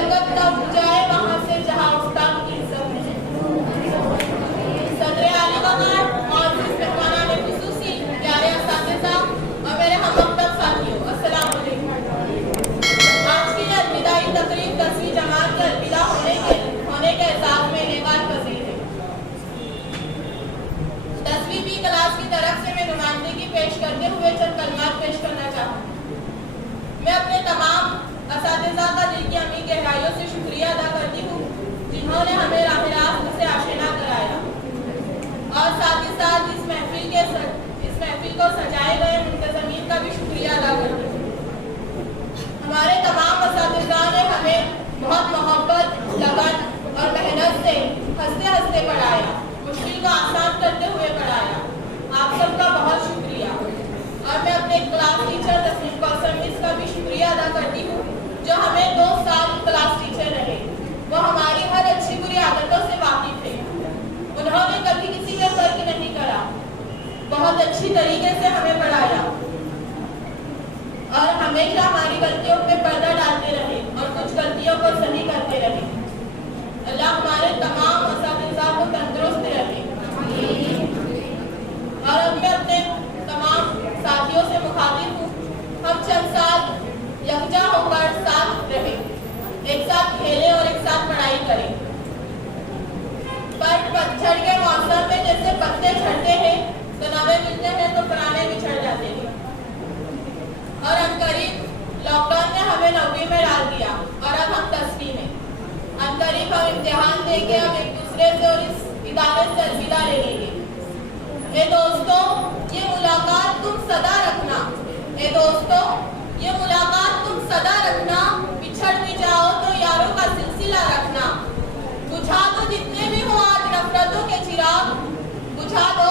बरकत न उठ जाए वहां से जहां उस्ताद की इज्जत है। सदर आली वकार, मौजूद मेहमानान खुसूसी, प्यारे असातिज़ा और मेरे हममकतब साथियों, अस्सलाम वालेकुम। आज की यह अलविदाई तकरीब 10वीं जमात के अलविदा होने के एजाज़ में इनेकाल पज़ीर है। 10वीं बी क्लास की तरफ से मैं नुमाइंदगी पेश करते हुए चंद कलमात पेश करना चाहूँगी। मैं अपने तमाम असातिज़ा का दिल की अमीर गहराइयों से शुक्रिया अदा करती हूँ जिन्होंने हमें राह रास्त से आशना कराया, और साथ ही साथ इस महफिल को सजाए गए मुंतज़मीन का भी शुक्रिया अदा करती हूँ। हमारे तमाम असातिज़ा ने हमें बहुत मोहब्बत, लगन और मेहनत से हंसते हंसते पढ़ाया, मुश्किल को आसान करते हुए पढ़ाया। आप सबका बहुत शुक्रिया। और मैं अपने class teacher Tasneem Kausar miss का भी शुक्रिया अदा करती हूँ जो हमें 2 साल क्लास टीचर रहे। वो हमारी हर अच्छी बुरी आदतों से वाकिफ थे। उन्होंने कभी किसी में फर्क नहीं करा, बहुत अच्छी तरीके से हमें पढ़ाया और हमेशा हमारी गलतियों पे पर्दा डालते रहे और कुछ गलतियों को सही करते रहे। अल्लाह हमारे तमाम असातिज़ा को तंदुरुस्त रखे। और अब मैं अपने तमाम साथियों से मुखातिब हूँ, हम चंद साल यकजा होकर साथ रहे, एक साथ खेले और एक साथ पढ़ाई करें। पर पतझड़ के मौसम में जैसे पत्ते झड़ते हैं तो नवे मिलते हैं तो पुराने बिछड़ जाते हैं। और अनकरीब लॉकडाउन ने हमें 9वीं में डाल दिया और अब हम 10वीं में। अनकरीब हम इम्तिहान देके अब एक दूसरे से और इस इदारे से अलविदा ले लेंगे। ए दोस्तों, ये मुलाकात तुम सदा रखना। ए दोस्तों, ये मुलाकात तुम सदा रखना। बिछड़ भी जाओ तो यारों का सिलसिला रखना। बुझा दो जितने भी हो आज नफरतों के चिराग, बुझा दो